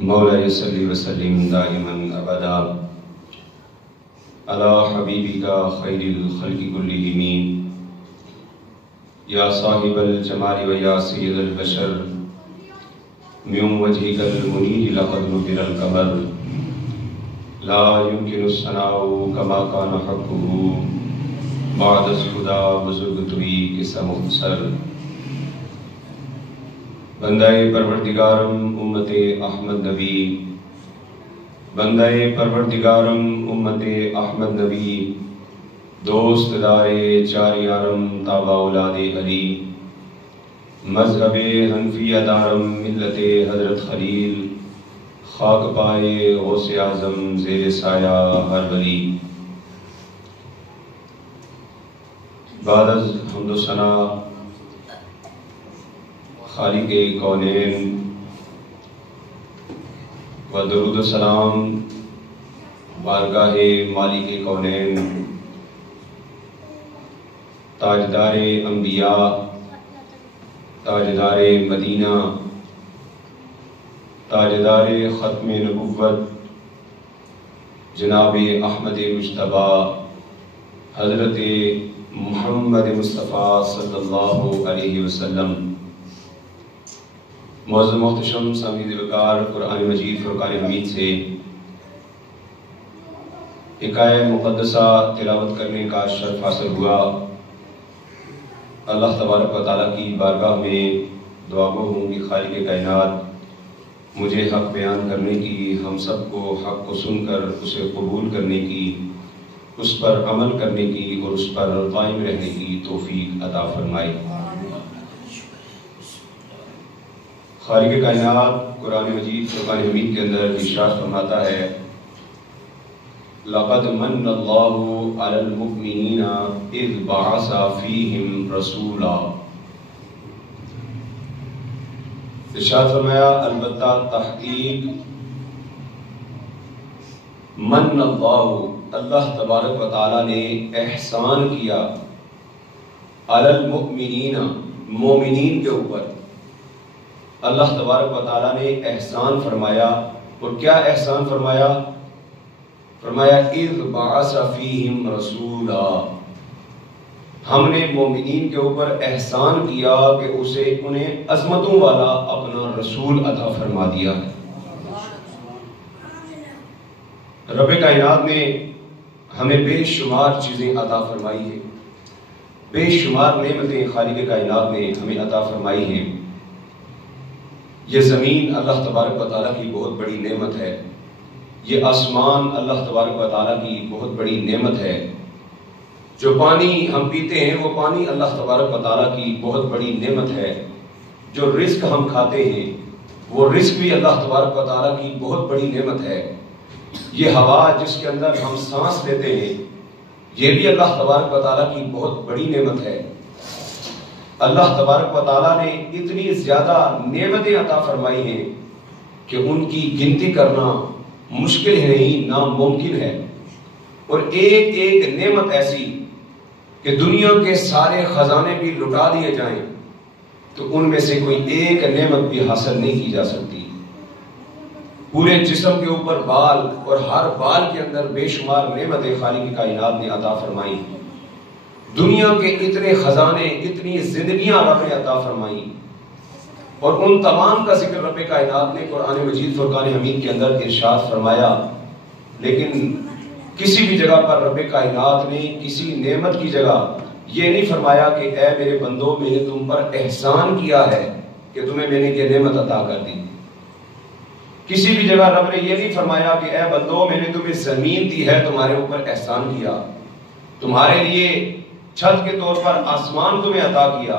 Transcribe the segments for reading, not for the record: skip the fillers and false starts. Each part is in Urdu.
مولا صلی وسلم دائما ابدا علی حبیبک خیر الخلق کلہم یا صاحب الجمال و یا سید البشر من وجهک المنیر لقد نبر القمر لا يمكن الثناء كما كان حقه بعد خدا بزرگ توی کسا مختصر بندہ پروردگارم امت احمد نبی بندہ پروردگارم امت احمد نبی دوست دار چار یارم تابع اولاد علی مذہب حنفیہ دارم ملت حضرت خلیل خاک پائے غوث اعظم زیر سایہ ہر ولی بعد از حمد و ثنا خالق کونین و درود و سلام بارگاہ مالک کونین تاجدار انبیاء تاجدار مدینہ تاجدار ختم نبوت جناب احمد مجتبی حضرت محمد مصطفیٰ صلی اللہ علیہ وسلم معزز محتشم سامعین وقار قرآن مجید فرقان حمید سے ایک آیت مقدسہ تلاوت کرنے کا شرف حاصل ہوا۔ اللہ تبارک و تعالیٰ کی بارگاہ میں دعا گو ہوں کہ خالق کائنات مجھے حق بیان کرنے کی، ہم سب کو حق کو سن کر اسے قبول کرنے کی، اس پر عمل کرنے کی اور اس پر قائم رہنے کی توفیق عطا فرمائے۔ خالق کائنات قرآن مجید فرقان حمید کے اندر ارشاد فرماتا ہے لقد من اللہ علی المؤمنین اذ بعث فیہم رسولا۔ ارشاد فرمایا البتہ تحقیق من اللہ تبارک و تعالی نے احسان کیا علی المؤمنین مومنین کے اوپر، اللہ تبارک و تعالیٰ نے احسان فرمایا۔ اور کیا احسان فرمایا؟ فرمایا اذ بعث فیہم رسولا، ہم نے مومنین کے اوپر احسان کیا کہ اسے انہیں عظمتوں والا اپنا رسول عطا فرما دیا ہے۔ رب کائنات نے ہمیں بے شمار چیزیں عطا فرمائی ہیں، بے شمار نعمتیں خالق کائنات نے ہمیں عطا فرمائی ہیں۔ یہ زمین اللہ تبارک و تعالیٰ کی بہت بڑی نعمت ہے، یہ آسمان اللہ تبارک و تعالیٰ کی بہت بڑی نعمت ہے، جو پانی ہم پیتے ہیں وہ پانی اللہ تبارک و تعالیٰ کی بہت بڑی نعمت ہے، جو رزق ہم کھاتے ہیں وہ رزق بھی اللہ تبارک و تعالیٰ کی بہت بڑی نعمت ہے، یہ ہوا جس کے اندر ہم سانس لیتے ہیں یہ بھی اللہ تبارک و تعالیٰ کی بہت بڑی نعمت ہے۔ اللہ تبارک و تعالیٰ نے اتنی زیادہ نعمتیں عطا فرمائی ہیں کہ ان کی گنتی کرنا مشکل ہی نہیں، ناممکن ہے۔ اور ایک ایک نعمت ایسی کہ دنیا کے سارے خزانے بھی لٹا دیے جائیں تو ان میں سے کوئی ایک نعمت بھی حاصل نہیں کی جا سکتی۔ پورے جسم کے اوپر بال اور ہر بال کے اندر بے شمار نعمتیں خالق کائنات نے عطا فرمائی، دنیا کے اتنے خزانے، اتنی زندگیاں رب نے عطا فرمائی، اور ان تمام کا ذکر رب کائنات نے قرآن مجید فرقان حمید کے اندر ارشاد فرمایا۔ لیکن کسی بھی جگہ پر رب کائنات نے کسی نعمت کی جگہ یہ نہیں فرمایا کہ اے میرے بندو میں نے تم پر احسان کیا ہے کہ تمہیں میں نے یہ نعمت عطا کر دی۔ کسی بھی جگہ رب نے یہ نہیں فرمایا کہ اے بندو میں نے تمہیں زمین دی ہے، تمہارے اوپر احسان کیا، تمہارے لیے چھت کے طور پر آسمان تمہیں عطا کیا،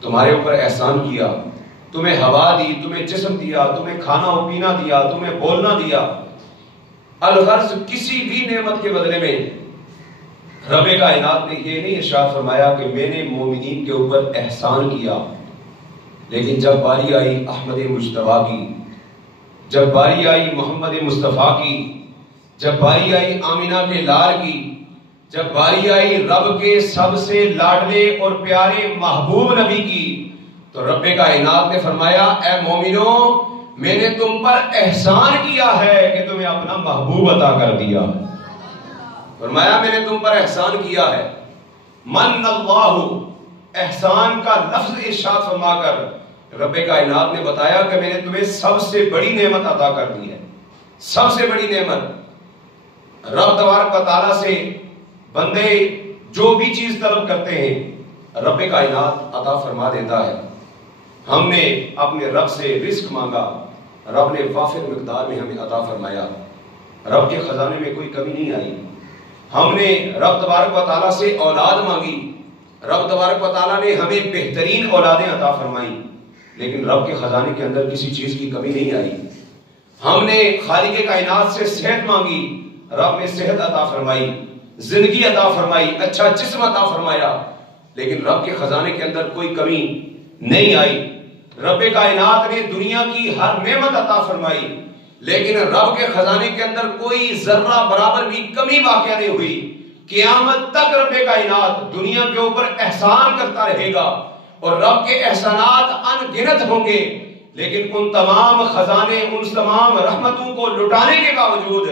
تمہارے اوپر احسان کیا، تمہیں ہوا دی، تمہیں جسم دیا، تمہیں کھانا و پینا دیا، تمہیں بولنا دیا۔ الغرض کسی بھی نعمت کے بدلے میں رب کائنات نے یہ نہیں ارشاد فرمایا کہ میں نے مومنین کے اوپر احسان کیا۔ لیکن جب باری آئی احمد مجتبی کی، جب باری آئی محمد مصطفیٰ کی، جب باری آئی آمینہ کے لال کی، جب باری آئی رب کے سب سے لاڈلے اور پیارے محبوب نبی کی، تو رب کائنات نے فرمایا اے مومنو میں نے تم پر احسان کیا ہے کہ تمہیں اپنا محبوب عطا کر دیا. فرمایا میں نے تم پر احسان کیا ہے. من اللہ، احسان کا لفظ ارشاد فرما کر رب کائنات نے بتایا کہ میں نے تمہیں سب سے بڑی نعمت عطا کر دی ہے. سب سے بڑی نعمت. رب تبارک و تعالیٰ سے بندے جو بھی چیز طلب کرتے ہیں رب کائنات عطا فرما دیتا ہے. ہم نے اپنے رب سے رزق مانگا، رب نے وافر مقدار میں ہمیں عطا فرمایا. رب کے خزانے میں کوئی کمی نہیں آئی. ہم نے رب تبارک و تعالیٰ سے اولاد مانگی، رب تبارک و تعالیٰ نے ہمیں بہترین اولادیں عطا فرمائی، لیکن رب کے خزانے کے اندر کسی چیز کی کمی نہیں آئی. ہم نے خالق کائنات سے صحت مانگی، رب نے صحت عطا فرمائی، زندگی عطا فرمائی، اچھا جسم عطا فرمایا، لیکن رب کے خزانے کے اندر کوئی کمی نہیں آئی. رب کائنات نے دنیا کی ہر نعمت عطا فرمائی، لیکن رب کے خزانے کے اندر کوئی ذرہ برابر بھی کمی واقع نہیں ہوئی. قیامت تک رب کائنات دنیا کے اوپر احسان کرتا رہے گا اور رب کے احسانات ان گنت ہوں گے، لیکن ان تمام خزانے، ان تمام رحمتوں کو لٹانے کے باوجود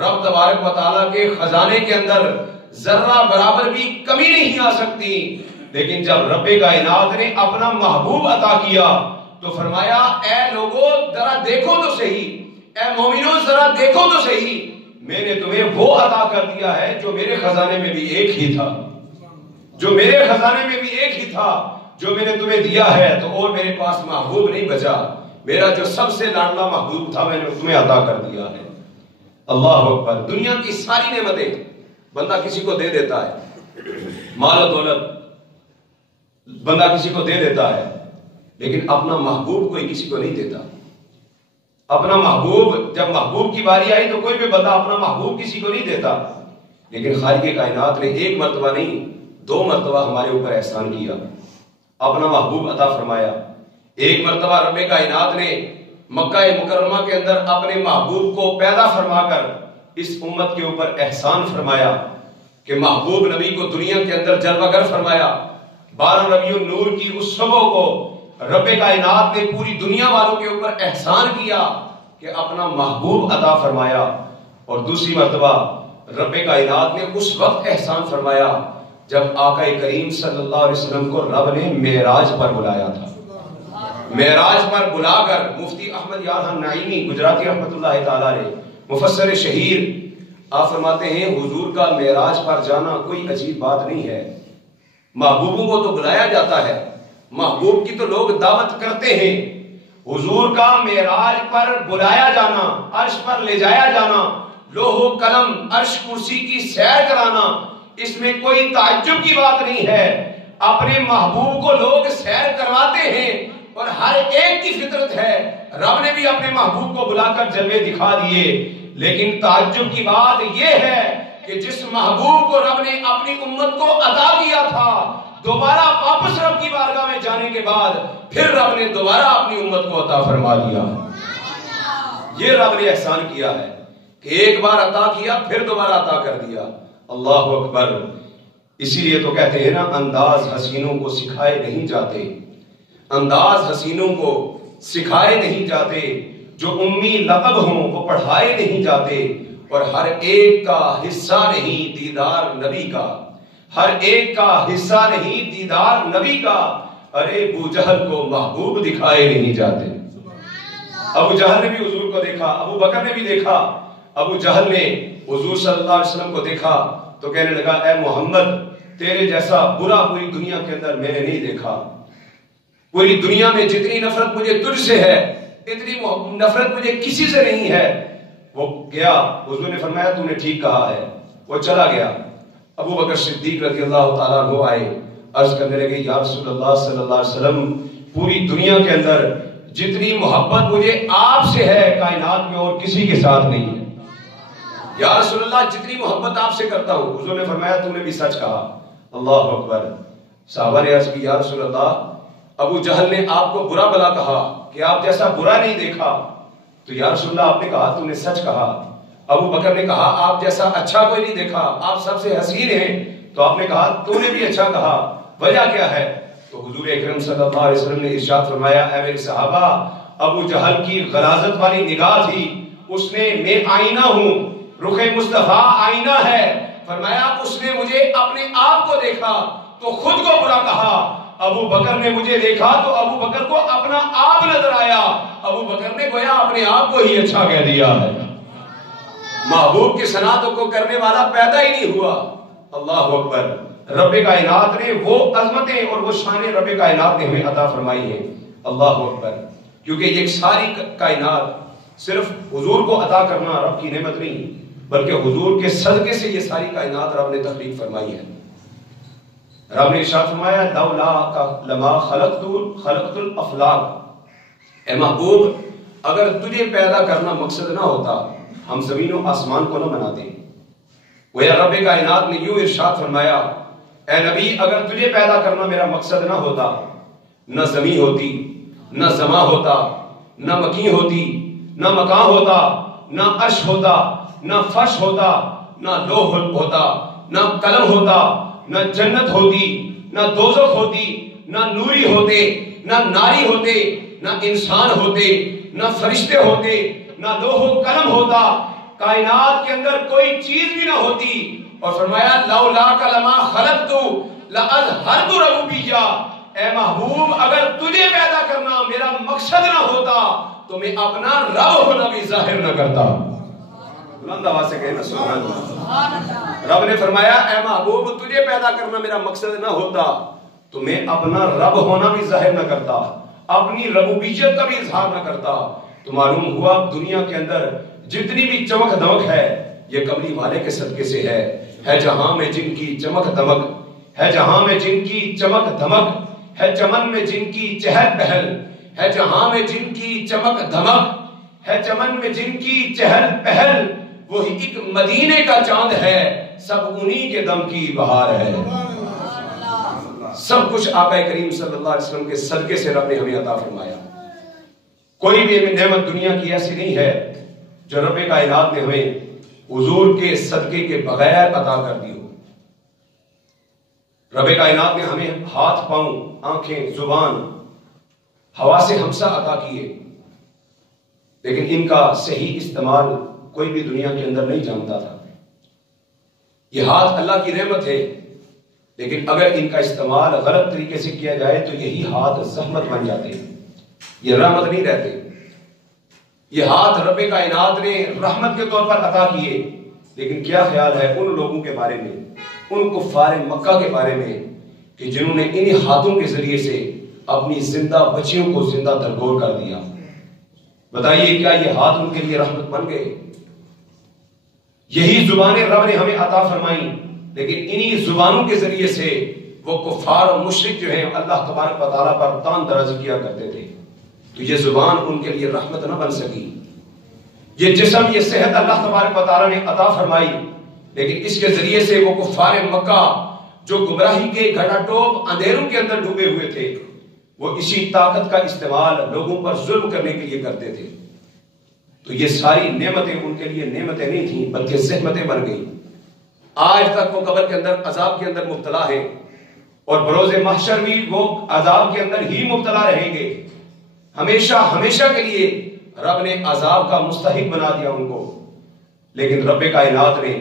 رب تبارک و تعالیٰ کے خزانے کے اندر ذرہ برابر بھی کمی نہیں آ سکتی. لیکن جب رب کائنات نے اپنا محبوب عطا کیا تو فرمایا اے لوگو ذرا دیکھو تو صحیح، اے مومنو ذرا دیکھو تو صحیح، میں نے تمہیں وہ عطا کر دیا ہے جو میرے خزانے میں بھی ایک ہی تھا، جو میرے خزانے میں بھی ایک ہی تھا. جو میں نے تمہیں دیا ہے تو اور میرے پاس محبوب نہیں بچا. میرا جو سب سے لاڈلا محبوب تھا میں نے تمہیں عطا کر دیا ہے. اللہ اکبر. دنیا کی ساری نعمتیں بندہ کسی کو دے دیتا ہے، مال و دولت بندہ کسی کو دے دیتا ہے، لیکن اپنا محبوب کوئی کسی کو نہیں دیتا. اپنا محبوب، جب محبوب کی باری آئی تو کوئی بھی بندہ اپنا محبوب کسی کو نہیں دیتا. لیکن خالق کائنات نے ایک مرتبہ نہیں 2 مرتبہ ہمارے اوپر احسان کیا، اپنا محبوب عطا فرمایا. ایک مرتبہ رب کائنات نے مکہ مکرمہ کے اندر اپنے محبوب کو پیدا فرما کر اس امت کے اوپر احسان فرمایا کہ محبوب نبی کو دنیا کے اندر جلوہ گر فرمایا. 12 ربیع النور کی اس صبح کو رب کائنات نے پوری دنیا والوں کے اوپر احسان کیا کہ اپنا محبوب عطا فرمایا. اور دوسری مرتبہ رب کائنات نے اس وقت احسان فرمایا جب آقا کریم صلی اللہ علیہ وسلم کو رب نے معراج پر بلایا تھا. معراج پر بلا کر مفتی احمد یار نعیمی گجراتی رحمت اللہ تعالی علیہ مفسر شہیر آپ فرماتے ہیں حضور کا معراج پر جانا کوئی عجیب بات نہیں ہے. محبوبوں کو تو بلایا جاتا ہے، محبوب کی تو لوگ دعوت کرتے ہیں. حضور کا معراج پر بلایا جانا، عرش پر لے جایا جانا، لوح و قلم عرش کرسی کی سیر کرانا، اس میں کوئی تعجب کی بات نہیں ہے. اپنے محبوب کو لوگ سیر کرواتے ہیں اور ہر ایک کی فطرت ہے. رب نے بھی اپنے محبوب کو بلا کر جلوے دکھا دیے، لیکن تعجب کی بات یہ ہے کہ جس محبوب کو رب نے اپنی امت کو عطا کیا تھا، دوبارہ واپس رب کی بارگاہ میں جانے کے بعد پھر رب نے دوبارہ اپنی امت کو عطا فرما دیا. یہ رب نے احسان کیا ہے کہ ایک بار عطا کیا پھر دوبارہ عطا کر دیا. اللہ اکبر. اسی لیے تو کہتے ہیں نا انداز حسینوں کو سکھائے نہیں جاتے، انداز حسینوں کو سکھائے نہیں جاتے، جو امی لقب ہوں وہ پڑھائے نہیں جاتے، اور ہر ایک کا حصہ نہیں دیدار نبی کا، ہر ایک کا حصہ نہیں دیدار نبی کا. ارے ابو جہل کو محبوب دکھائے نہیں جاتے. ابو جہل نے بھی حضور کو دیکھا، ابو بکر نے بھی دیکھا. ابو جہل نے حضور صلی اللہ علیہ وسلم کو دیکھا تو کہنے لگا اے محمد تیرے جیسا برا پوری دنیا کے اندر میں نے نہیں دیکھا. پوری دنیا میں جتنی نفرت مجھے تجھ سے ہے اتنی نفرت مجھے کسی سے نہیں ہے. وہ گیا، حضور نے فرمایا تو نے ٹھیک کہا ہے. وہ چلا گیا. ابو بکر صدیق رضی اللہ تعالیٰ عنہ آئے، عرض کرنے لگے یا رسول اللہ صلی اللہ علیہ وسلم پوری دنیا کے اندر جتنی محبت مجھے آپ سے ہے کائنات میں اور کسی کے ساتھ نہیں ہے. یا رسول اللہ جتنی محبت آپ سے کرتا ہوں. حضور نے فرمایا تو نے بھی سچ کہا. اللہ اکبر. صحابہ نے عرض کی یا رسول اللہ ابو جہل نے آپ کو برا بلا کہا کہ آپ جیسا برا نہیں دیکھا. تو یا رسول اللہ آپ نے کہا تو نے سچ کہا. ابو بکر نے کہا آپ جیسا اچھا کوئی نہیں دیکھا، آپ سب سے حسین ہیں. تو آپ نے کہا تو نے بھی اچھا کہا، وجہ کیا ہے؟ تو حضور اکرم صلی اللہ علیہ وسلم نے ارشاد فرمایا اے میرے صحابہ ابو جہل کی غلاظت والی نگاہ تھی، اس نے میں آئینہ ہوں، رخ مصطفیٰ آئینہ ہے، فرمایا اس نے مجھے اپنے آپ کو دیکھا تو خود کو برا کہا، ابو بکر نے مجھے دیکھا تو ابو بکر کو اپنا آپ نظر آیا، ابو بکر نے گویا اپنے آپ کو ہی اچھا کہہ دیا ہے۔ محبوب کی صنعتوں کو کرنے والا پیدا ہی نہیں ہوا۔ اللہ اکبر۔ رب کائنات نے وہ عظمتیں اور وہ شان رب کائنات نے ہمیں عطا فرمائی ہیں۔ اللہ اکبر۔ کیونکہ یہ ساری کائنات صرف حضور کو عطا کرنا رب کی نعمت نہیں، بلکہ حضور کے صدقے سے یہ ساری کائنات رب نے تخلیق فرمائی ہے۔ رب نے ارشاد فرمایا لولا لما خلقت الافلاق، اے محبوب اگر تجھے پیدا کرنا مقصد نہ ہوتا ہم زمین و آسمان کو نہ بناتے۔ وہ رب کائنات نے یوں ارشاد فرمایا اے نبی اگر تجھے پیدا کرنا میرا مقصد نہ ہوتا، نہ زمین ہوتی، نہ زماں ہوتا، نہ مکین ہوتی، نہ مکان ہوتا، نہ عرش ہوتا، نہ فرش ہوتا، نہ لوح ہوتا، نہ قلم ہوتا، نہ جنت ہوتی، نہ دوزخ ہوتی، نہ نوری ہوتے، نہ ناری ہوتے، نہ انسان ہوتے، نہ فرشتے ہوتے، نہ لوح و قلم ہوتا، کائنات کے اندر کوئی چیز بھی نہ ہوتی۔ اور فرمایا لولاک لما خلقت لأظہرت ربوبیہ، اے محبوب اگر تجھے پیدا کرنا میرا مقصد نہ ہوتا تو میں اپنا رب ہونا بھی ظاہر نہ کرتا۔ بلند آواز سے کہنا سبحان اللہ۔ رب نے فرمایا اے محبوب تجھے پیدا کرنا میرا مقصد نہ ہوتا تو میں اپنا رب ہونا بھی ظاہر نہ کرتا، اپنی ربوبیت کا بھی اظہار نہ کرتا۔ تو معلوم ہوا دنیا کے اندر جتنی بھی چمک دمک ہے یہ کملی والے کے صدقے سے ہے جہاں میں جن کی چمک دمک، ہے جہاں میں جن کی چمک دمک، ہے چمن میں جن کی چہل پہل، ہے جہاں میں جن کی چمک دمک، ہے چمن میں جن کی چہل پہل، وہی ایک مدینے کا چاند ہے سب انہی کے دم کی بہار ہے۔ سب کچھ آقا کریم صلی اللہ علیہ وسلم کے صدقے سے رب نے ہمیں عطا فرمایا۔ کوئی بھی نعمت دنیا کی ایسی نہیں ہے جو رب کائنات نے ہمیں حضور کے صدقے کے بغیر عطا کر دی ہو۔ رب کائنات نے ہمیں ہاتھ پاؤں آنکھیں زبان حواس خمسہ عطا کیے، لیکن ان کا صحیح استعمال کوئی بھی دنیا کے اندر نہیں جانتا تھا۔ یہ ہاتھ اللہ کی رحمت ہے، لیکن اگر ان کا استعمال غلط طریقے سے کیا جائے تو یہی ہاتھ زحمت بن جاتے ہیں، یہ رحمت نہیں رہتے۔ یہ ہاتھ رب کائنات نے رحمت کے طور پر عطا کیے، لیکن کیا خیال ہے ان لوگوں کے بارے میں، ان کفار مکہ کے بارے میں کہ جنہوں نے انہی ہاتھوں کے ذریعے سے اپنی زندہ بچیوں کو زندہ درگور کر دیا۔ بتائیے کیا یہ ہاتھ ان کے لیے رحمت بن گئے؟ یہی زبانیں رب نے ہمیں عطا فرمائیں، لیکن انہی زبانوں کے ذریعے سے وہ کفار اور مشرک جو ہیں اللہ تبارک و تعالیٰ پر تان درازی کیا کرتے تھے، تو یہ زبان ان کے لیے رحمت نہ بن سکی۔ یہ جسم یہ صحت اللہ تبارک و تعالیٰ نے عطا فرمائی، لیکن اس کے ذریعے سے وہ کفار مکہ جو گمراہی کے گھٹا ٹوپ اندھیروں کے اندر ڈوبے ہوئے تھے، وہ اسی طاقت کا استعمال لوگوں پر ظلم کرنے کے لیے کرتے تھے۔ تو یہ ساری نعمتیں ان کے لیے نعمتیں نہیں تھیں بلکہ زحمتیں بن گئی۔ آج تک وہ قبر کے اندر عذاب کے اندر مبتلا ہیں، اور بروز محشر بھی وہ عذاب کے اندر ہی مبتلا رہیں گے۔ ہمیشہ ہمیشہ کے لیے رب نے عذاب کا مستحق بنا دیا ان کو۔ لیکن رب کائنات نے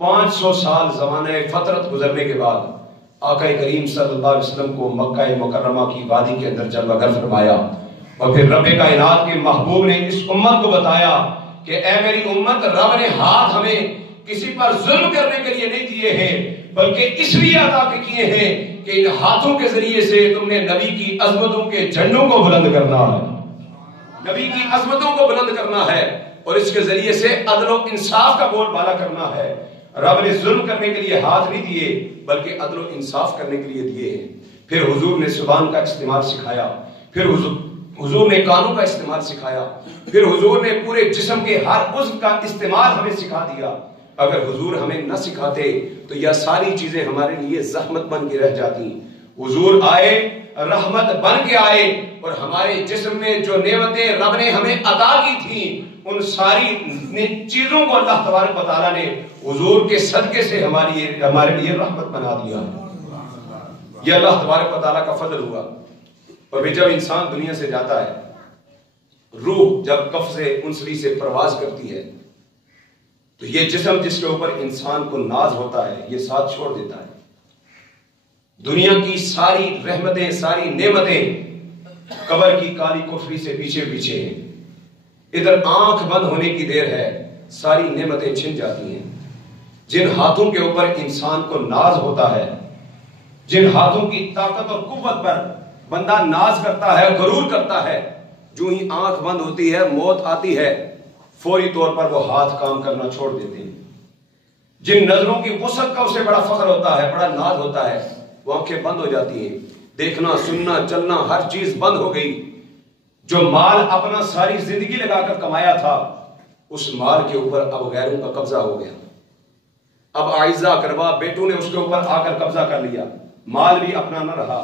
500 سال زمانہ فترت گزرنے کے بعد آقا کریم صلی اللہ علیہ وسلم کو مکہ مکرمہ کی وادی کے اندر جلوہ گر فرمایا، اور پھر رب کائنات کے محبوب نے اس امت کو بتایا کہ اے میری امت، رب نے ہاتھ ہمیں کسی پر ظلم کرنے کے لیے نہیں دیے ہیں، بلکہ اس لیے عطا کیے ہیں کہ ان ہاتھوں کے ذریعے سے تم نے نبی کی عظمتوں کے جھنڈوں کو بلند کرنا ہے، نبی کی عظمتوں کو بلند کرنا ہے، اور اس کے ذریعے سے عدل و انصاف کا بول بالا کرنا ہے۔ رب نے ظلم کرنے کے لیے ہاتھ نہیں دیے بلکہ عدل و انصاف کرنے کے لیے دیے ہیں۔ پھر حضور نے زبان کا استعمال سکھایا، پھر حضور نے کانوں کا استعمال سکھایا، پھر حضور نے پورے جسم کے ہر عضو کا استعمال ہمیں سکھا دیا۔ اگر حضور ہمیں نہ سکھاتے تو یہ ساری چیزیں ہمارے لیے زحمت بن کے رہ جاتی۔ حضور آئے، رحمت بن کے آئے، اور ہمارے جسم میں جو نعمتیں رب نے ہمیں عطا کی تھیں ان ساری چیزوں کو اللہ تبارک و تعالیٰ نے حضور کے صدقے سے ہمارے لیے رحمت بنا دیا۔ یہ اللہ تبارک و تعالیٰ کا فضل ہوا۔ اور پھر جب انسان دنیا سے جاتا ہے روح جب قفز انسری سے پرواز کرتی ہے تو یہ جسم جس کے اوپر انسان کو ناز ہوتا ہے یہ ساتھ چھوڑ دیتا ہے. دنیا کی ساری رحمتیں ساری نعمتیں قبر کی کالی کوٹری سے پیچھے پیچھے ہیں. ادھر آنکھ بند ہونے کی دیر ہے ساری نعمتیں چھن جاتی ہیں. جن ہاتھوں کے اوپر انسان کو ناز ہوتا ہے, جن ہاتھوں کی طاقت اور قوت پر بندہ ناز کرتا ہے, غرور کرتا ہے, جو ہی آنکھ بند ہوتی ہے موت آتی ہے فوری طور پر وہ ہاتھ کام کرنا چھوڑ دیتے ہیں. جن نظروں کی وسعت کا اسے بڑا فخر ہوتا ہے, بڑا ناز ہوتا ہے, وہ آنکھیں بند ہو جاتی ہیں. دیکھنا سننا چلنا ہر چیز بند ہو گئی. جو مال اپنا ساری زندگی لگا کر کمایا تھا اس مال کے اوپر اب غیروں کا قبضہ ہو گیا. اب اعزا اقربا بیٹوں نے اس کے اوپر آ کر قبضہ کر لیا. مال بھی اپنا نہ رہا.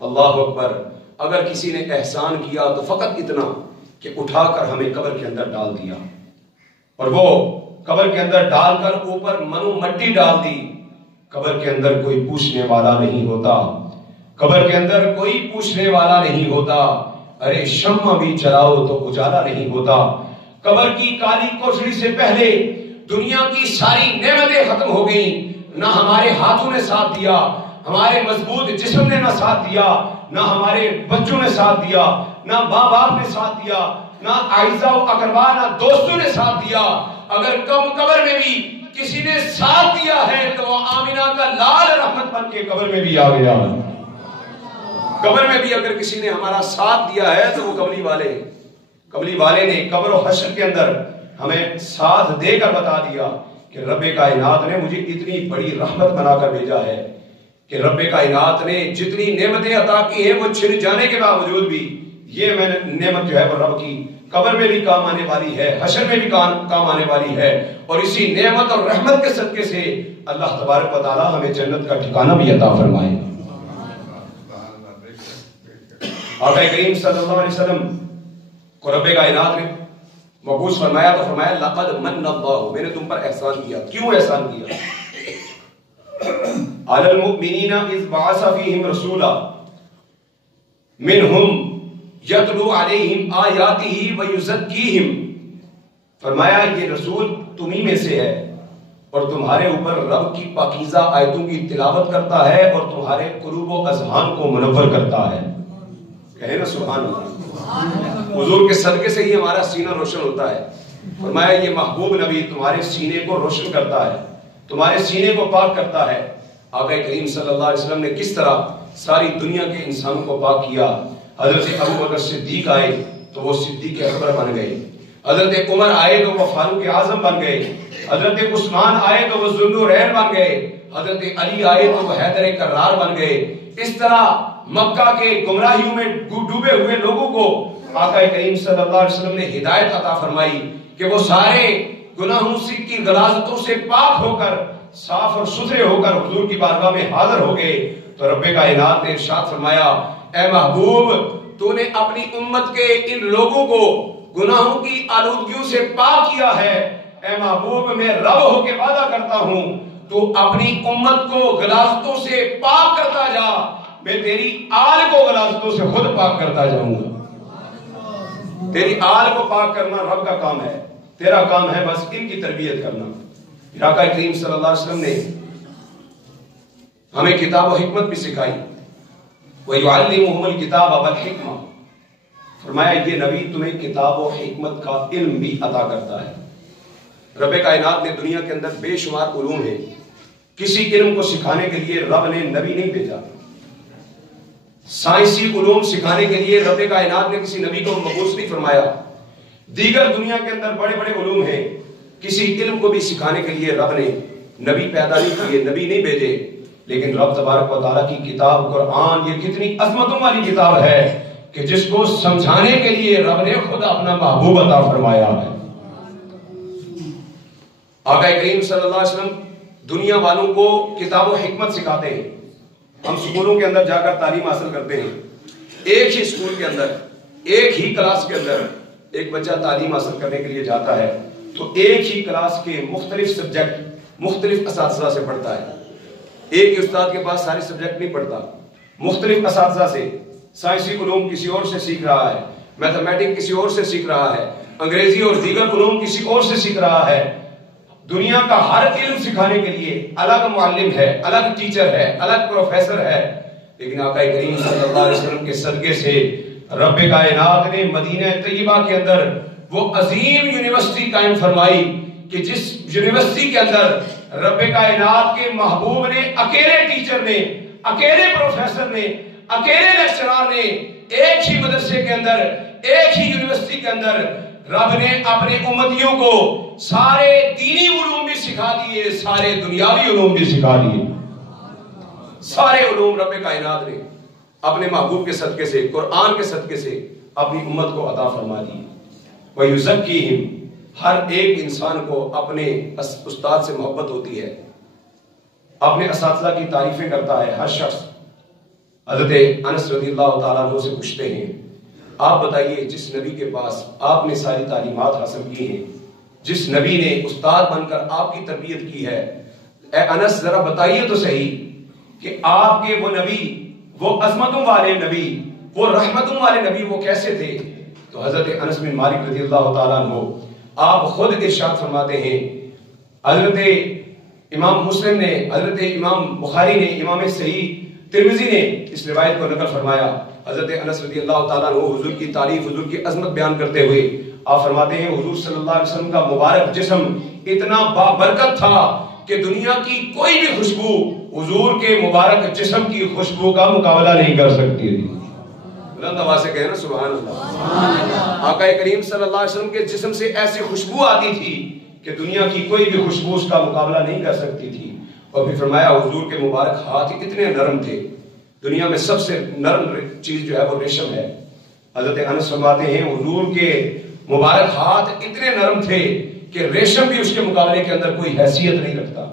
اللہ اکبر. اگر کسی نے احسان کیا تو فقط اتنا کہ اٹھا کر ہمیں قبر کے اندر ڈال دیا, اور وہ قبر کے اندر ڈال کر اوپر منو مٹی ڈال دی. قبر کے اندر کوئی پوچھنے والا نہیں ہوتا, قبر کے اندر کوئی پوچھنے والا نہیں ہوتا. ارے شمع بھی چلاؤ تو اجالا نہیں ہوتا. قبر کی کالی کوٹری سے پہلے دنیا کی ساری نعمتیں ختم ہو گئیں. نہ ہمارے ہاتھوں نے ساتھ دیا, ہمارے مضبوط جسم نے نہ ساتھ دیا, نہ ہمارے بچوں نے ساتھ دیا, نہ ماں باپ نے ساتھ دیا, نہ اعزا و اقربا نہ دوستوں نے ساتھ دیا. اگر قبر میں بھی کسی نے ساتھ دیا ہے تو وہ آمینہ کا لال رحمت بن کے قبر میں بھی آ گیا. قبر میں بھی اگر کسی نے ہمارا ساتھ دیا ہے تو وہ قبری والے ہیں. قبری والے نے قبر و حشر کے اندر ہمیں ساتھ دے کر بتا دیا کہ رب کائنات نے مجھے اتنی بڑی رحمت بنا کر بھیجا ہے کہ رب کائنات نے جتنی نعمتیں عطا کی ہیں وہ چھن جانے کے باوجود بھی یہ میں نعمت جو ہے وہ رب کی قبر میں بھی کام آنے والی ہے, حشر میں بھی کام آنے والی ہے. اور اسی نعمت اور رحمت کے صدقے سے اللہ تبارک و تعالی ہمیں جنت کا ٹھکانہ بھی عطا فرمائے. آقا کریم صلی اللہ علیہ وسلم کو رب کائنات نے مبعوث فرمایا تو فرمایا لقد من اللہ, میں نے تم پر احسان کیا. کیوں احسان کیا؟ علی المؤمنین اذ بعث فیہم رسولا منہم یتلو علیہم آیاتہ ویزکیہم. فرمایا یہ رسول تمہیں میں سے ہے اور تمہارے اوپر رب کی پاکیزہ آیتوں کی تلاوت کرتا ہے اور تمہارے قلوب و اذہان کو منور کرتا ہے. کہے نا سبحان اللہ. حضور کے صدقے سے ہی ہمارا سینہ روشن ہوتا ہے. فرمایا یہ محبوب نبی تمہارے سینے کو روشن کرتا ہے, تمہارے سینے کو پاک کرتا ہے. آقا کریم صلی اللہ علیہ وسلم نے کس طرح ساری دنیا کے انسانوں کو پاک کیا. حضرت ابو بکر صدیق آئے تو وہ صدیق اکبر بن گئے, حضرت عمر آئے تو وہ فاروق اعظم بن گئے, حضرت عثمان آئے تو وہ ذوالنورین بن گئے, حضرت علی آئے تو وہ حیدر کرار بن گئے. اس طرح مکہ کے گمراہیوں میں ڈوبے ہوئے لوگوں کو آقا کریم صلی اللہ علیہ وسلم نے ہدایت عطا فرمائی کہ وہ سارے گناہوں سے کی غلاظتوں سے پاک ہو کر صاف اور ستھرے ہو کر حضور کی بارگاہ میں حاضر ہو گئے. تو رب کائنات نے ارشاد فرمایا اے محبوب تو نے اپنی امت کے ان لوگوں کو گناہوں کی آلودگیوں سے پاک کیا ہے. اے محبوب میں رب ہو کے وعدہ کرتا ہوں تو اپنی امت کو غلاظتوں سے پاک کرتا جا, میں تیری آل کو غلاظتوں سے خود پاک کرتا جاؤں گا. تیری آل کو پاک کرنا رب کا کام ہے, تیرا کام ہے بس ان کی تربیت کرنا. آقا کریم صلی اللہ علیہ وسلم نے ہمیں کتاب و حکمت بھی سکھائی. وَيُعَلِّمُهُمُ الْكِتَابَ وَالْحِكْمَةَ. فرمایا یہ نبی تمہیں کتاب و حکمت کا علم بھی عطا کرتا ہے. رب کائنات نے دنیا کے اندر بے شمار علوم ہیں, کسی علم کو سکھانے کے لیے رب نے نبی نہیں بھیجا. سائنسی علوم سکھانے کے لیے رب کائنات نے کسی نبی کو مبعوث نہیں فرمایا. دیگر دنیا کے اندر بڑے بڑے علوم ہیں, کسی علم کو بھی سکھانے کے لیے رب نے نبی پیدا نہیں کیے, نبی نہیں بھیجے. لیکن رب تبارک و تعالیٰ کی کتاب قرآن یہ کتنی عظمتوں والی کتاب ہے کہ جس کو سمجھانے کے لیے رب نے خود اپنا محبوب عطا فرمایا ہے. آقا کریم صلی اللہ علیہ وسلم دنیا والوں کو کتاب و حکمت سکھاتے ہیں. ہم سکولوں کے اندر جا کر تعلیم حاصل کرتے ہیں. ایک ہی سکول کے اندر ایک ہی کلاس کے اندر ایک بچہ تعلیم حاصل کرنے کے لیے جاتا ہے تو ایک ہی کلاس کے مختلف سبجیکٹ مختلف اساتذہ سے پڑھتا ہے. ایک ہی استاد کے پاس سارے سبجیکٹ نہیں پڑھتا, مختلف اساتذہ سے. سائنسی علوم کسی اور سے سیکھ رہا ہے, میتھمیٹک کسی اور سے سیکھ رہا ہے، انگریزی اور دیگر علوم کسی اور سے سیکھ رہا ہے، دنیا کا ہر علم سکھانے کے لیے الگ معلم ہے، الگ ٹیچر ہے، الگ پروفیسر ہے، لیکن آقا کریم صلی اللہ علیہ وسلم کے صدقے سے رب کائنات نے مدینہ طیبہ کے اندر وہ عظیم یونیورسٹی قائم فرمائی کہ جس یونیورسٹی کے اندر رب کائنات کے محبوب نے، اکیلے ٹیچر نے، اکیلے پروفیسر نے، اکیلے لیکچرار نے، ایک ہی مدرسے کے اندر، ایک ہی یونیورسٹی کے اندر رب نے اپنے امتیوں کو سارے دینی علوم بھی سکھا دیے، سارے دنیاوی علوم بھی سکھا دیے۔ سارے علوم رب کائنات نے اپنے محبوب کے صدقے سے، قرآن کے صدقے سے اپنی امت کو عطا فرما دی۔ وَيُزَكِّيهِمْ، ہر ایک انسان کو اپنے استاد سے محبت ہوتی ہے، اپنے اساتذہ کی تعریفیں کرتا ہے ہر شخص۔ حضرت انس رضی اللہ تعالیٰ عنہ سے پوچھتے ہیں، آپ بتائیے جس نبی کے پاس آپ نے ساری تعلیمات حاصل کی ہیں، جس نبی نے استاد بن کر آپ کی تربیت کی ہے، اے انس ذرا بتائیے تو صحیح کہ آپ کے وہ نبی، وہ عظمتوں والے نبی، وہ رحمتوں والے نبی وہ کیسے تھے؟ تو حضرت انس بن مالک رضی اللہ تعالیٰ عنہ آپ خود ارشاد فرماتے ہیں، حضرت امام مسلم نے، حضرت امام بخاری نے، امام صحیح ترمذی نے اس روایت کو نقل فرمایا۔ حضرت انس رضی اللہ تعالیٰ عنہ حضور کی تعریف، حضور کی عظمت بیان کرتے ہوئے آپ فرماتے ہیں حضور صلی اللہ علیہ وسلم کا مبارک جسم اتنا بابرکت تھا کہ دنیا کی کوئی بھی خوشبو حضور کے مبارک جسم کی خوشبو کا مقابلہ نہیں کر سکتی تھی۔ بلند آواز سے کہنا سبحان اللہ۔ آقا کریم صلی اللہ علیہ وسلم کے جسم سے ایسی خوشبو آتی تھی کہ دنیا کی کوئی بھی خوشبو اس کا مقابلہ نہیں کر سکتی تھی۔ اور پھر فرمایا حضور کے مبارک ہاتھ اتنے نرم تھے، دنیا میں سب سے نرم چیز جو ہے وہ ریشم ہے۔ حضرت انس فرماتے ہیں حضور کے مبارک ہاتھ اتنے نرم تھے کہ ریشم بھی اس کے مقابلے کے اندر کوئی حیثیت نہیں رکھتا۔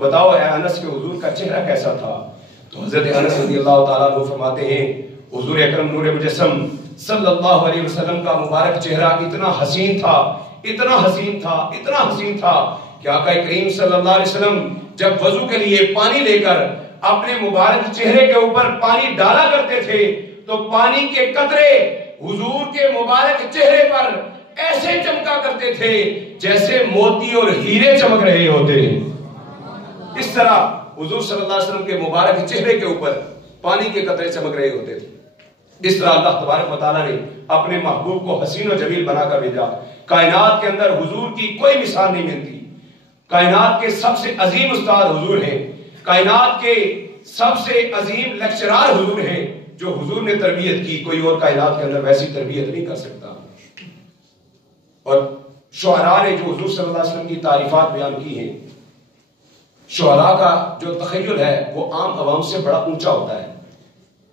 بتاؤ اے انس کے حضور کا چہرہ کیسا تھا؟ تو حضرت انس رضی اللہ تعالیٰ عنہ فرماتے ہیں حضور اکرم نور مجسم صلی اللہ علیہ وسلم کا مبارک چہرہ اتنا حسین تھا، اتنا حسین تھا، اتنا حسین تھا کہ آقا کریم صلی اللہ علیہ وسلم جب وضو کے لیے پانی لے کر اپنے مبارک چہرے کے اوپر پانی ڈالا کرتے تھے تو پانی کے قطرے حضور کے مبارک چہرے پر ایسے چمکا کرتے تھے جیسے موتی اور ہیرے چمک رہے ہوتے ہیں۔ اس طرح حضور صلی اللہ علیہ وسلم کے مبارک چہرے کے اوپر پانی کے قطرے چمک رہے ہوتے تھے۔ اس طرح اللہ تبارک و تعالیٰ نے اپنے محبوب کو حسین و جمیل بنا کر بھیجا۔ کائنات کے اندر حضور کی کوئی مثال نہیں ملتی۔ کائنات کے سب سے عظیم استاد حضور ہیں، کائنات کے سب سے عظیم لیکچرار حضور ہیں۔ جو حضور نے تربیت کی کوئی اور کائنات کے اندر ویسی تربیت نہیں کر سکتا۔ اور شعراء نے جو حضور صلی اللہ علیہ وسلم کی تعریفات بیان کی ہیں، شعراء کا جو تخیل ہے وہ عام عوام سے بڑا اونچا ہوتا ہے،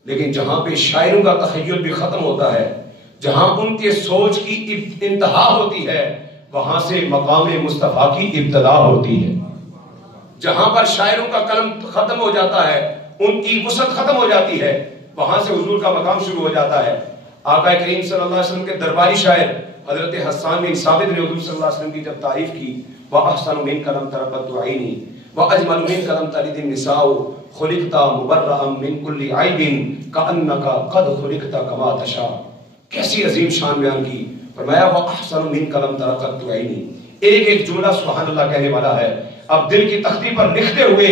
لیکن جہاں پہ شاعروں کا تخیل بھی ختم ہوتا ہے، جہاں ان کے سوچ کی انتہا ہوتی ہے، وہاں سے مقام مصطفیٰ کی ابتدا ہوتی ہے۔ جہاں پر شاعروں کا قلم ختم ہو جاتا ہے، ان کی وسعت ختم ہو جاتی ہے، وہاں سے حضور کا مقام شروع ہو جاتا ہے۔ آقا کریم صلی اللہ علیہ وسلم کے درباری شاعر حضرت حسان بن ثابت نے حضور صلی اللہ علیہ وسلم کی جب تعریف کی، وَأَحْسَنُ مِنْكَ لَمْ تَرَبَّتُ عَيْنِي وَأَجْمَلُ مِنْكَ لَمْ تَلِدِ النِّسَاءُ خُلِقْتَ مُبَرَّأً مِنْ كُلِّ عَيْبٍ كَأَنَّكَ قَدْ خُلِقْتَ كَمَا تَشَاءُ۔ کیسی عظیم شان بیان کی، فرمایا وَأَحْسَنُ مِنْكَ لَمْ تَرَبَّتُ عَيْنِي۔ ایک ایک جملہ سبحان اللہ کہنے والا ہے۔ اب دل کی تختی پر لکھتے ہوئے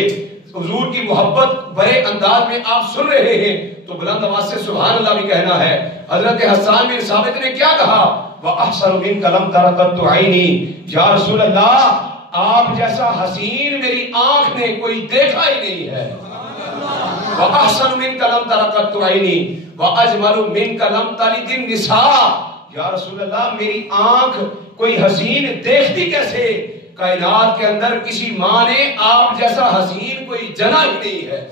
حضور کی محبت بڑے انداز میں آپ سن رہے ہیں تو بلند آواز سے سبحان اللہ بھی کہنا ہے۔ حضرت حسان بن ثابت نے کیا کہا؟ وَأَحْسَنُ مِنْكَ لَمْ تَرَبَّتُ عَيْنِي، یا رسول اللہ آپ جیسا حسین میری آنکھ نے کوئی دیکھا ہی نہیں ہے۔ وَأَحْسَنُ مِنْكَ لَمْ تَرَبَّتُ عَيْنِي وَأَجْمَلُ مِنْكَ لَمْ تَلِدِ النِّسَاءُ، یا رسول اللہ میری آنکھ کوئی حسین دیکھتی کیسے؟ کائنات کے اندر کسی ماں نے آپ جیسا حسین کوئی جنا ہی نہیں ہے،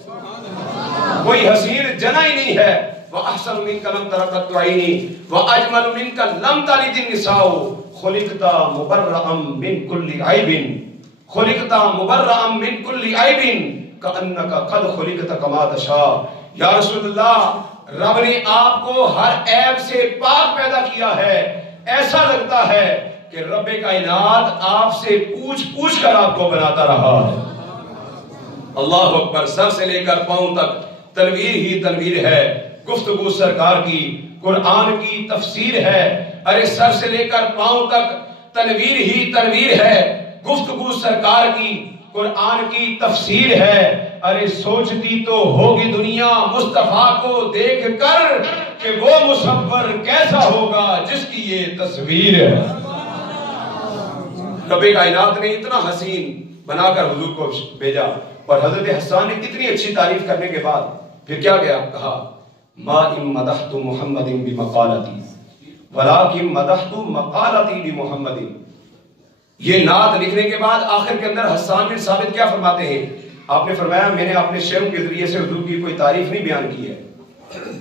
کوئی حسین جنا ہی نہیں ہے۔ وَأَحْسَنُ مِنْكَ لَمْ تَرَبَّتُ عَيْنِي وَأَجْمَلُ مِنْكَ لَمْ تَلِدِ النِّسَاءُ خُلِقْتَ مُبَرَّأً مِنْ كُلِّ عَيْبٍ خُلِقْتَ مُبَرَّأً مِنْ كُلِّ عَيْبٍ كَأَنَّكَ قَدْ خُلِقْتَ كَمَا تَشَاءُ۔ یا رسول اللہ رب نے آپ کو ہر عیب سے پاک پیدا کیا ہے، ایسا لگتا ہے کہ رب کائنات آپ سے پوچھ پوچھ کر آپ کو بناتا رہا ہے۔ اللہ اکبر، سر سے لے کر پاؤں تک تنویر ہی تنویر ہے۔ گفتگو سرکار کی قرآن کی تفسیر ہے، ارے سر سے لے کر پاؤں تک تنویر ہی تنویر ہے، گفتگو سرکار کی قرآن کی تفسیر ہے، ارے سوچتی تو ہوگی دنیا مصطفیٰ کو دیکھ کر کہ وہ مصور کیسا ہوگا جس کی یہ تصویر ہے۔ رب کائنات نے اتنا حسین بنا کر حضور کو بھیجا، اور حضرت حسان نے اتنی اچھی تعریف کرنے کے بعد پھر کیا کہا؟ ما ان مدحت محمد بمقالتی ولکن مدحت مقالتی بمحمد۔ یہ نعت لکھنے کے بعد آخر کے اندر حسان بن ثابت کیا فرماتے ہیں؟ آپ نے فرمایا میں نے اپنے شعروں کے ذریعے سے حضور کی کوئی تعریف نہیں بیان کی ہے،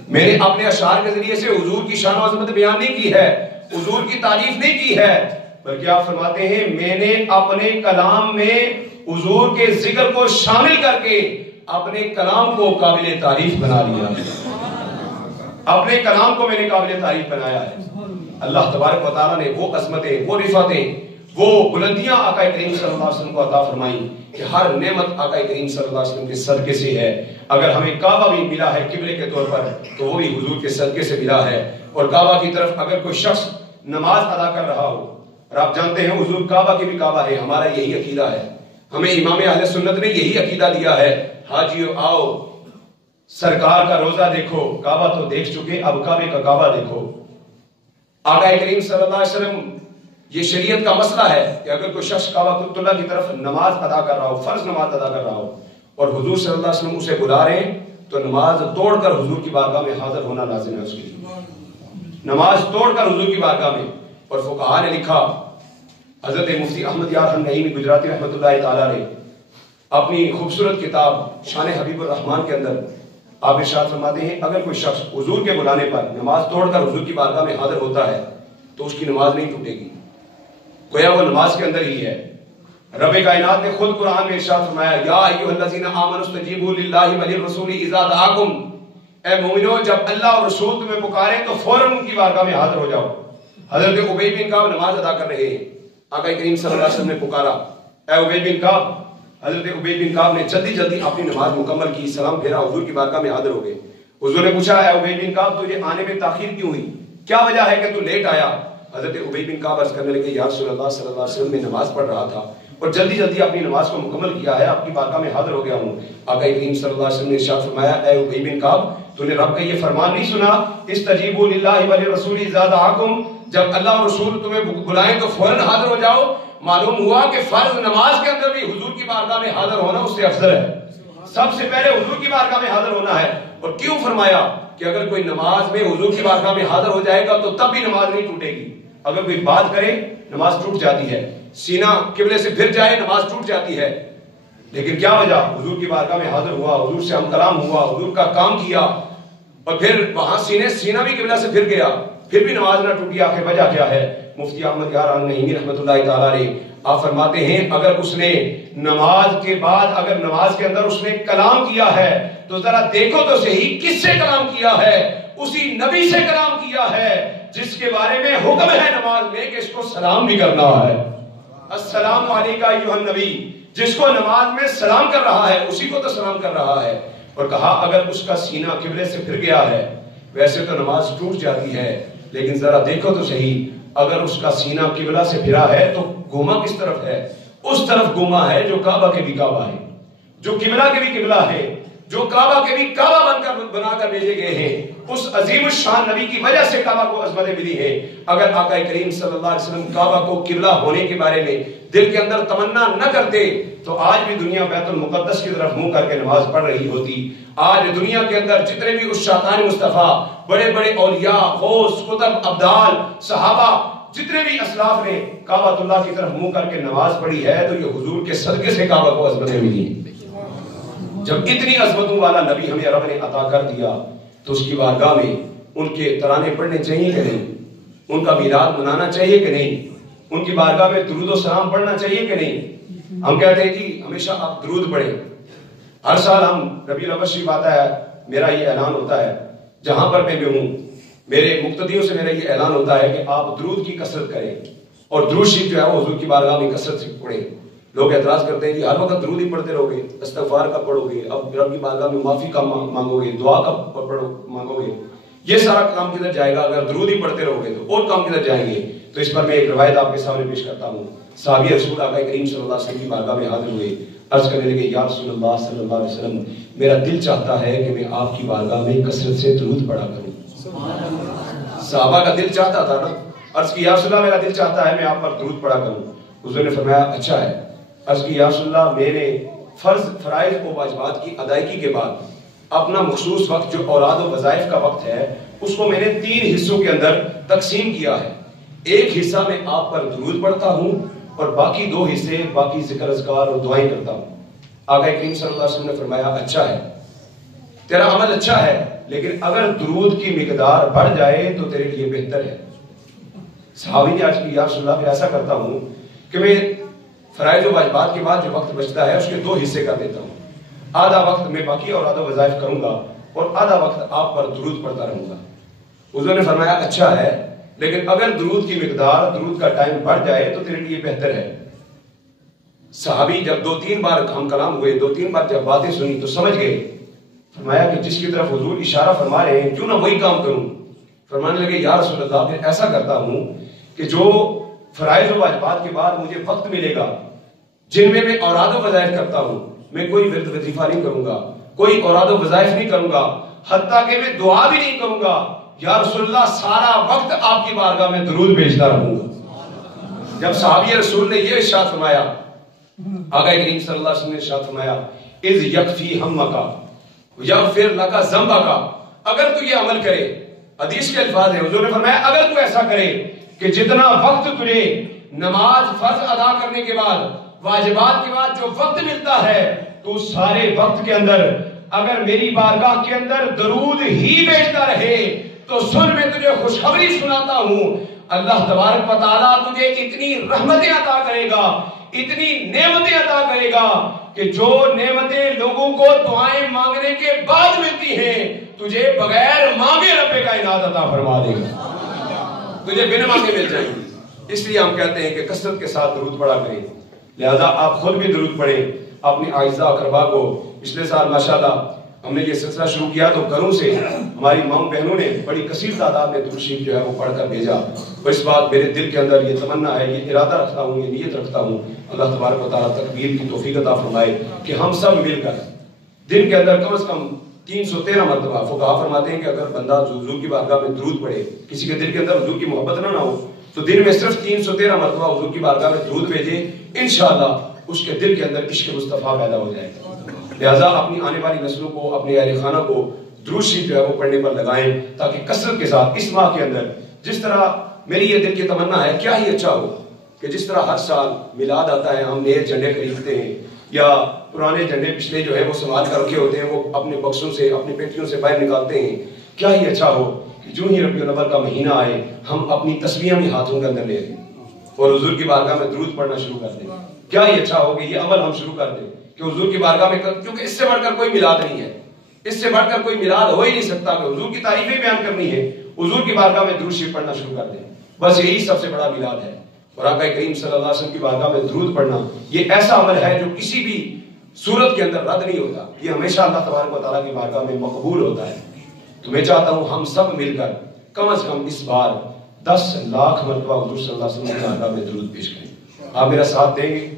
میں نے اپنے اشعار کے ذریعے سے حضور کی شان و عظمت بیان نہیں کی ہے، حضور کی تعریف نہیں کی ہے، بلکہ آپ فرماتے ہیں میں نے اپنے کلام میں حضور کے ذکر کو شامل کر کے اپنے کلام کو قابل تعریف بنا لیا، اپنے کلام کو میں نے قابل تعریف بنایا ہے۔ اللہ تبارک و تعالیٰ نے وہ عظمتیں، وہ رفعتیں، وہ بلندیاں آقا کریم صلی اللہ علیہ وسلم کو عطا فرمائی کہ ہر نعمت آقا کریم صلی اللہ علیہ وسلم کے صدقے سے ہے۔ اگر ہمیں کعبہ بھی ملا ہے قبلے کے طور پر تو وہ بھی حضور کے صدقے سے ملا ہے، اور کعبہ کی طرف اگر کوئی شخص نماز ادا کر رہا ہو، اور آپ جانتے ہیں حضور کعبہ کے بھی کعبہ ہے، ہمارا یہی عقیدہ ہے، ہمیں امام اہل سنت نے یہی عقیدہ دیا ہے، حاجیو آؤ سرکار کا روزہ دیکھو، کعبہ تو دیکھ چکے اب کعبے کا کعبہ دیکھو۔ آقا کریم صلی اللہ علیہ وسلم یہ شریعت کا مسئلہ ہے کہ اگر کوئی شخص کعبۃ اللہ کی طرف نماز ادا کر رہا ہو، فرض نماز ادا کر رہا ہو، اور حضور صلی اللہ علیہ وسلم اسے بلا رہے ہیں تو نماز توڑ کر حضور کی بارگاہ میں حاضر ہونا لازم ہے اس کے لیے، نماز توڑ کر حضور کی بارگاہ میں۔ اور فقہاء نے لکھا، حضرت مفتی احمد یار نعیمی گجراتی رحمۃ اللہ تعالیٰ نے اپنی خوبصورت کتاب شان حبیب الرحمان کے اندر آپ ارشاد فرماتے ہیں اگر کوئی شخص حضور کے بلانے پر نماز توڑ کر حضور کی بارگاہ میں حاضر ہوتا ہے تو اس کی نماز نہیں ٹوٹے گی، گویا وہ نماز کے اندر ہی ہے۔ رب کائنات نے خود قرآن میں ارشاد فرمایا یا ایھا الذین آمنوا استجیبوا للہ وللرسول اذا دعاکم، اے مومنو جب اللہ اور رسول تمہیں پکارے تو فوراً ان کی بارگاہ میں حاضر ہو جاؤ۔ حضرت ابی بن کعب نماز ادا کر رہے ہیں، آقا کریم صلی اللہ علیہ وسلم نے پکارا اے ابی بن کعب، حضرت ابی بن کعب نے جلدی جلدی اپنی نماز مکمل کی، سلام پھیرا، حضور کی بارگاہ میں حاضر ہو گئے۔ حضور نے پوچھا اے ابی بن کعب تجھے آنے میں تاخیر کیوں ہوئی، کیا وجہ ہے کہ تو لیٹ آیا؟ حضرت ابی بن کعب عرض کرنے لگے یا رسول اللہ صلی اللہ علیہ وسلم میں نماز پڑھ رہا تھا اور جلدی جلدی اپنی نماز کو مکمل کیا ہے، آپ کی بارگاہ میں حاضر ہو گیا ہوں۔ آقا کریم صلی اللہ علیہ وسلم نے ارشاد فرمایا اے ابی بن کعب تو نے رب کا یہ فرمان نہیں سنا استجیبوا للہ وللرسول اذا دعاکم، جب اللہ اور رسول تمہیں بلائیں تو فوراً حاضر ہو جاؤ۔ معلوم ہوا کہ فرض نماز کے اندر بھی حضور کی بارگاہ میں حاضر ہونا اس سے افضل ہے، سب سے پہلے حضور کی بارگاہ میں حاضر ہونا ہے۔ اور کیوں فرمایا کہ اگر کوئی نماز میں حضور کی بارگاہ میں حاضر ہو جائے گا تو تب بھی نماز نہیں ٹوٹے گی، اگر کوئی بات کرے نماز ٹوٹ جاتی ہے، سینہ قبلے سے پھر جائے نماز ٹوٹ جاتی ہے، لیکن کیا وجہ؟ حضور کی بارگاہ میں حاضر ہوا، حضور سے ہم کلام ہوا، حضور کا کام کیا، اور پھر وہاں سینہ بھی قبلہ سے پھر گیا، پھر بھی نماز نہ ٹوٹی، آخر وجہ کیا ہے؟ مفتی احمد یار نعیمی رحمۃ اللہ تعالیٰ نے آپ فرماتے ہیں اگر اس نے نماز کے بعد اگر نماز کے اندر اس نے کلام کیا ہے تو ذرا دیکھو تو صحیح کس سے کلام کیا ہے؟ اسی نبی سے کلام کیا ہے جس کے بارے میں حکم ہے نماز میں کہ اس کو سلام بھی کرنا ہے۔ السلام علیکہ ایھا النبی، جس کو نماز میں سلام کر رہا ہے اسی کو تو سلام کر رہا ہے۔ اور کہا اگر اس کا سینہ قبلے سے پھر گیا ہے، ویسے تو نماز ٹوٹ جاتی ہے لیکن ذرا دیکھو تو صحیح اگر اس کا سینہ قبلہ سے پھرا ہے تو گھوما کس طرف ہے؟ اس طرف گھوما ہے جو کعبہ کے بھی کعبہ ہے، جو قبلہ کے بھی قبلہ ہے، جو کعبہ کے بھی کعبہ بنا کر بھیجے گئے ہیں۔ اس عظیم الشان نبی کی وجہ سے کعبہ کو عظمتیں ملی ہے۔ اگر آقا کریم صلی اللہ علیہ وسلم کعبہ کو قبلہ ہونے کے بارے میں دل کے اندر تمنا نہ کرتے تو آج بھی دنیا بیت المقدس کی طرف منہ کر کے نماز پڑھ رہی ہوتی۔ آج دنیا کے اندر جتنے بھی عشاقان مصطفیٰ، بڑے بڑے اولیاء، غوث، قطب، ابدال، صحابہ، جتنے بھی اسلاف نے کعبۃ اللہ کی طرف منہ کر کے نماز پڑھی ہے تو یہ حضور کے صدقے سے کعبہ کو عظمتیں ملی ہیں۔ جب اتنی عظمتوں والا نبی ہمیں رب نے عطا کر دیا تو اس کی بارگاہ میں ان کے ترانے پڑھنے چاہیے کہ نہیں؟ ان کا میلاد منانا چاہیے کہ نہیں؟ ان کی بارگاہ میں درود و سلام پڑھنا چاہیے کہ نہیں؟ ہم کہتے ہیں جی ہمیشہ آپ درود پڑھیں، ہر سال ہم ربیع الاول شریف آتا ہے، میرا یہ اعلان ہوتا ہے جہاں پر میں بھی ہوں، میرے مقتدیوں سے میرا یہ اعلان ہوتا ہے کہ آپ درود کی کثرت کریں اور درود شریف جو ہے وہ حضور کی بارگاہ میں کثرت سے پڑھیں۔ لوگ اعتراض کرتے ہیں کہ ہر وقت درود ہی پڑھتے رہو گے، استغفار کب پڑھو گے، اب رب کی بارگاہ میں معافی کب مانگو گے، دعا کب مانگو گے؟ یہ سارا کام کدھر جائے گا اگر درود ہی پڑھتے رہو گے تو اور کام کدھر جائیں گے؟ تو اس پر میں ایک روایت آپ کے سامنے پیش کرتا ہوں. صحابی رسول آقا کریم صلی اللہ علیہ وسلم کی بارگاہ میں حاضر ہوئے، عرض کرنے لگے یا رسول اللہ صلی اللہ علیہ وسلم میرا دل چاہتا ہے کہ میں آپ کی بارگاہ میں کثرت سے درود پڑھا کروں. صحابہ کا دل چاہتا تھا نا. عرض کی یا رسول اللہ میرا دل چاہتا ہے میں آپ پر درود پڑھا کروں. حضور نے فرمایا اچھا ہے. عرض کی یا رسول اللہ میرے فرائض و واجبات کی ادائیگی کے بعد اپنا مخصوص وقت جو اوراد و وظائف کا وقت ہے اس کو میں نے 3 حصوں کے اندر تقسیم کیا ہے. ایک حصہ میں آپ پر درود پڑھتا ہوں اور باقی 2 حصے باقی ذکر اذکار اور دعائیں کرتا ہوں. آقا کریم صلی اللہ علیہ وسلم نے فرمایا اچھا ہے، تیرا عمل اچھا ہے، لیکن اگر درود کی مقدار بڑھ جائے تو تیرے لیے بہتر ہے. صحابی نے عرض کی یا رسول اللہ میں ایسا کرتا ہوں کہ میں فرائض و واجبات کے بعد جو وقت بچتا ہے اس کے 2 حصے کر دیتا ہوں. آدھا وقت میں باقی اوراد و وظائف کروں گا اور آدھا وقت آپ پر درود پڑھتا رہوں گا. حضور نے فرمایا اچھا ہے، لیکن اگر درود کی مقدار، درود کا ٹائم بڑھ جائے تو تیرے لیے بہتر ہے. صحابی جب 2-3 بار ہم کلام ہوئے، 2-3 بار جب باتیں سنی تو سمجھ گئے. فرمایا کہ جس کی طرف حضور اشارہ فرما رہے ہیں کیوں نہ وہی کام کروں. فرمانے لگے یا رسول اللہ پھر ایسا کرتا ہوں کہ جو فرائض و واجبات کے بعد مجھے وقت ملے گا جن میں اوراد و وظائف کرتا ہوں، میں کوئی ورد وظیفہ نہیں کروں گا، کوئی اوراد و وظائف نہیں کروں گا، حتیٰ کہ میں دعا بھی نہیں کروں گا. یا رسول اللہ سارا وقت آپ کی بارگاہ میں درود بھیجتا رہوں گا. جب صحابی رسول نے یہ ارشاد فرمایا، آقا کریم صلی اللہ علیہ وسلم نے ارشاد فرمایا اذ یکفی ہمک یغفر لک ذنبک، اگر تو یہ عمل کرے، حدیث کے الفاظ ہیں، حضور نے فرمایا اگر تو ایسا کرے کہ جتنا وقت تجھے نماز فرض ادا کرنے کے بعد، واجبات کے بعد جو وقت ملتا ہے، تو سارے وقت کے اندر اگر میری بارگاہ کے اندر درود ہی بھیجتا رہے تو سن میں تجھے خوشخبری سناتا ہوں اللہ تبارک و تعالیٰ تجھے اتنی رحمتیں عطا کرے گا، اتنی نعمتیں عطا کرے گا کہ جو نعمتیں لوگوں کو دعائیں مانگنے کے بعد ملتی ہیں تجھے بغیر مانگے رب کائنات عطا فرما دے گا، تجھے بنا مانگے مل جائیں گی. اس لیے ہم کہتے ہیں کہ کثرت کے ساتھ درود پڑھا کریں. لہذا آپ خود بھی درود پڑھیں اپنی اعزاء اقربا کو. پچھلے سال ماشاءاللہ ہم نے یہ سلسلہ شروع کیا تو گھروں سے ہماری ماں بہنوں نے بڑی کثیر تعداد میں درود شریف جو ہے وہ پڑھ کر بھیجا. اور اس بات میرے دل کے اندر یہ تمنا ہے، یہ ارادہ رکھتا ہوں، یہ نیت رکھتا ہوں اللہ تبارک و تعالیٰ تکبیر کی توفیق عطا فرمائے کہ ہم سب مل کر دن کے اندر کم از کم 313 مرتبہ، فقہا فرماتے ہیں کہ اگر بندہ حضور کی بارگاہ میں درود پڑھے، کسی کے دل کے اندر حضور کی محبت نہ ہو تو دن میں صرف 313 مرتبہ حضور کی بارگاہ میں درود بھیجے، انشاءاللہ اس کے دل کے اندر عشق مصطفیٰ پیدا ہو جائے گا. لہذا اپنی آنے والی نسلوں کو، اپنے اہل خانہ کو درود شریف جو ہے وہ پڑھنے پر لگائیں تاکہ کثرت کے ساتھ اس ماہ کے اندر، جس طرح میری یہ دل کی تمنا ہے، کیا ہی اچھا ہو کہ جس طرح ہر سال میلاد آتا ہے ہم نئے جھنڈے خریدتے ہیں یا پرانے جھنڈے پچھلے جو ہے وہ سنبھال کر رکھے ہوتے ہیں وہ اپنے بکسوں سے، اپنی پیٹیوں سے باہر نکالتے ہیں، کیا ہی اچھا ہو کہ جو ہی ربیع الاول کا مہینہ آئے ہم اپنی تسبیحیں بھی ہاتھوں کے اندر لے لیں اور حضور کی بارگاہ میں درود پڑھنا شروع کر دیں. کیا ہی اچھا ہو کہ یہ عمل ہم شروع کر دیں کہ حضور کی بارگاہ میں، کیونکہ اس سے بڑھ کر کوئی میلاد نہیں ہے، اس سے بڑھ کر کوئی میلاد ہو ہی نہیں سکتا کہ حضور کی تعریفیں بیان کرنی ہے، حضور کی بارگاہ میں درود شریف پڑھنا شروع کر دیں. بس یہی سب سے بڑا میلاد ہے. اور آقا کریم صلی اللہ علیہ وسلم کی بارگاہ میں درود پڑھنا یہ ایسا عمل ہے جو کسی بھی صورت کے اندر رد نہیں ہوتا، یہ ہمیشہ اللہ تبارک و تعالیٰ کی بارگاہ میں مقبول ہوتا ہے. تو میں چاہتا ہوں ہم سب مل کر کم از کم اس بار 10 لاکھ مرتبہ حضور صلی اللہ علیہ وسلم کی بارگاہ میں درود پیش کریں. آپ میرا ساتھ دیں گے؟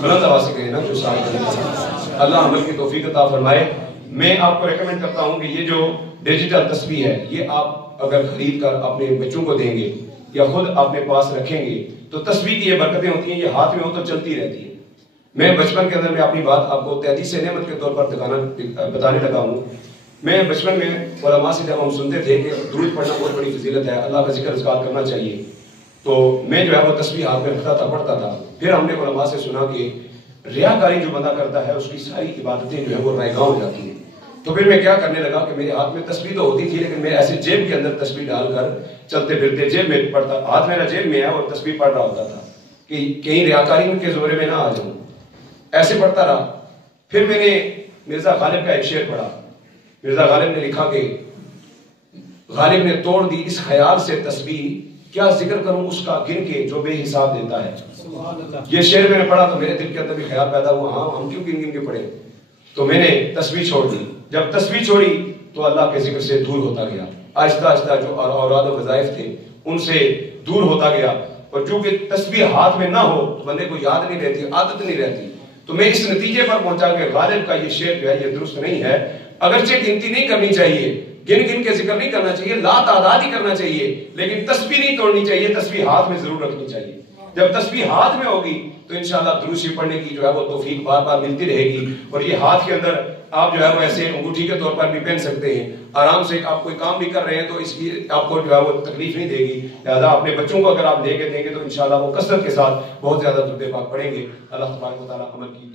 بلند آواز سے کہیں نا جو ساتھ دیں گے. اللہ عمل کی توفیق عطا فرمائے. میں آپ کو ریکمینڈ کرتا ہوں کہ یہ جو ڈیجیٹل تسبیح ہے یہ آپ اگر خرید کر اپنے بچوں کو دیں گے یا خود اپنے پاس رکھیں گے تو تسبیح کی یہ برکتیں ہوتی ہیں، یہ ہاتھ میں ہو تو چلتی رہتی ہے. میں بچپن کے اندر میں اپنی بات آپ کو تحدیث نعمت کے طور پر بتانے لگا ہوں. میں بچپن میں علماء سے جب ہم سنتے تھے کہ درود پڑھنا بہت بڑی فضیلت ہے، اللہ کا ذکر اذکار کرنا چاہیے، تو میں جو ہے وہ تسبیح ہاتھ میں رکھتا تھا، پڑھتا تھا. پھر ہم نے علماء سے سنا کہ ریاکاری جو بندہ کرتا ہے اس کی ساری عبادتیں جو ہے وہ رائگاں ہو جاتی ہیں. تو پھر میں کیا کرنے لگا کہ میرے ہاتھ میں تسبیح تو ہوتی تھی لیکن میں ایسے جیب کے اندر تسبیح ڈال کر چلتے پھرتے جیب میں پڑھتا، ہاتھ میرا جیب میں ہے اور تسبیح پڑھ رہا ہوتا تھا کہ کہیں ریاکاری کے زورے میں نہ آ جاؤں. ایسے پڑھتا رہا. پھر میں نے مرزا غالب کا ایک شعر پڑھا. مرزا غالب نے لکھا کہ غالب نے توڑ دی اس خیال سے تسبیح، کیا ذکر کروں اس کا گن کے جو بے حساب دیتا ہے. یہ شعر میں نے پڑھا تو میرے دل کے اندر بھی خیال پیدا ہوا، ہاں ہم کیوں گن گن کے پڑھے. تو میں نے تسبیح چھوڑ دی. جب تسبیح چھوڑی تو اللہ کے ذکر سے دور ہوتا گیا. آہستہ آہستہ جو اوراد و وظائف تھے ان سے دور ہوتا گیا، اور چونکہ تسبیح ہاتھ میں نہ ہو تو بندے کو یاد نہیں رہتی، عادت نہیں رہتی. تو میں اس نتیجے پر پہنچا کہ غالب کا یہ شعر جو ہے یہ درست نہیں ہے. اگرچہ گنتی نہیں کرنی چاہیے، گن گن کے ذکر نہیں کرنا چاہیے، لا تعداد ہی کرنا چاہیے، لیکن تسبیح نہیں توڑنی چاہیے، تسبیح ہاتھ میں ضرور رکھنی چاہیے. جب تسبیح ہاتھ میں ہوگی تو انشاءاللہ درود شریف پڑھنے کی جو ہے وہ توفیق بار بار ملتی رہے گی. اور یہ ہاتھ کے اندر آپ جو ہے وہ ایسے انگوٹھی کے طور پر بھی پہن سکتے ہیں. آرام سے آپ کوئی کام بھی کر رہے ہیں تو اس کی آپ کو جو ہے وہ تکلیف نہیں دے گی. لہٰذا اپنے بچوں کو اگر آپ لے کے دیں گے تو انشاءاللہ وہ کثرت کے ساتھ بہت زیادہ درود پاک پڑھیں گے. اللہ تبارک و تعالیٰ عمل کی